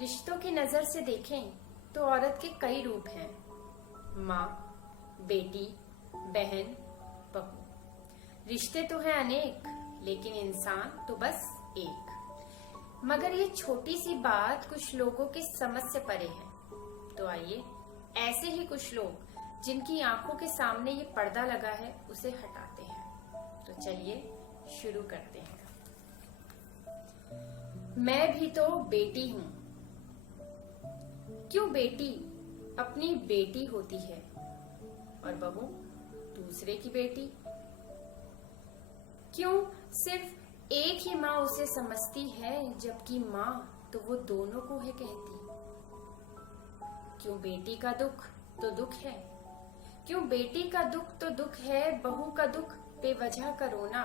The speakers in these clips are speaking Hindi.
रिश्तों की नजर से देखें तो औरत के कई रूप हैं। माँ, बेटी, बहन, बहू। रिश्ते तो हैं अनेक, लेकिन इंसान तो बस एक। मगर ये छोटी सी बात कुछ लोगों की समझ से परे है। तो आइए ऐसे ही कुछ लोग जिनकी आंखों के सामने ये पर्दा लगा है उसे हटाते हैं। तो चलिए शुरू करते हैं। मैं भी तो बेटी हूँ। क्यों बेटी अपनी बेटी होती है और बहू दूसरे की बेटी? क्यों सिर्फ एक ही माँ उसे समझती है, जबकि माँ तो वो दोनों को है कहती? क्यों बेटी का दुख तो दुख है? क्यों बेटी का दुख तो दुख है, बहू का दुख बेवजह का रोना?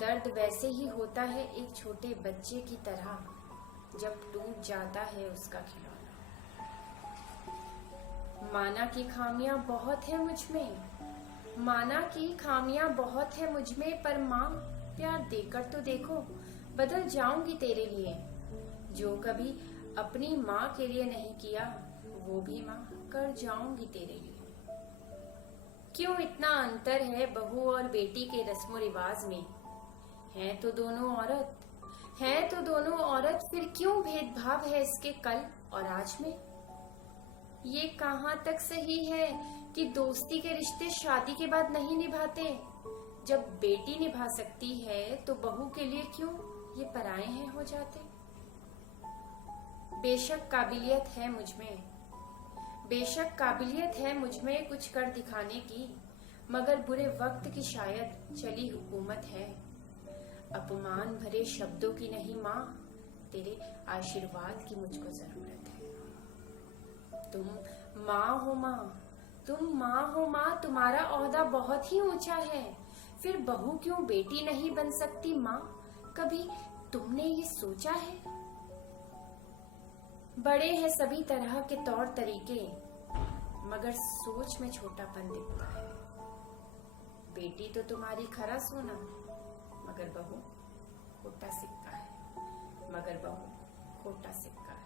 दर्द वैसे ही होता है एक छोटे बच्चे की तरह जब टूट जाता है उसका खिलौना। माना की खामियां बहुत है मुझ में, माना की खामियां बहुत है मुझ में, पर माँ प्यार देकर तो देखो, बदल जाऊंगी तेरे लिए। जो कभी अपनी माँ के लिए नहीं किया वो भी माँ कर जाऊंगी तेरे लिए। क्यों इतना अंतर है बहू और बेटी के रस्मो रिवाज में? है तो दोनों औरत, है तो दोनों औरत, फिर क्यों भेदभाव है इसके कल और आज में? ये कहाँ तक सही है कि दोस्ती के रिश्ते शादी के बाद नहीं निभाते? जब बेटी निभा सकती है तो बहू के लिए क्यों ये पराए हैं हो जाते? बेशक काबिलियत है मुझ में, बेशक काबिलियत है मुझ में कुछ कर दिखाने की, मगर बुरे वक्त की शायद चली हुकूमत है। अपमान भरे शब्दों की नहीं माँ, तेरे आशीर्वाद की मुझको जरूरत है। तुम माँ हो माँ, तुम माँ हो माँ, तुम्हारा ओहदा बहुत ही ऊंचा है, फिर बहू क्यों बेटी नहीं बन सकती माँ? कभी तुमने ये सोचा है? बड़े हैं सभी तरह के तौर तरीके, मगर सोच में छोटापन दिखता है। बेटी तो तुम्हारी खरा सोना, मगर बहू खोटा सिक्का है, मगर बहू खोटा सिक्का है।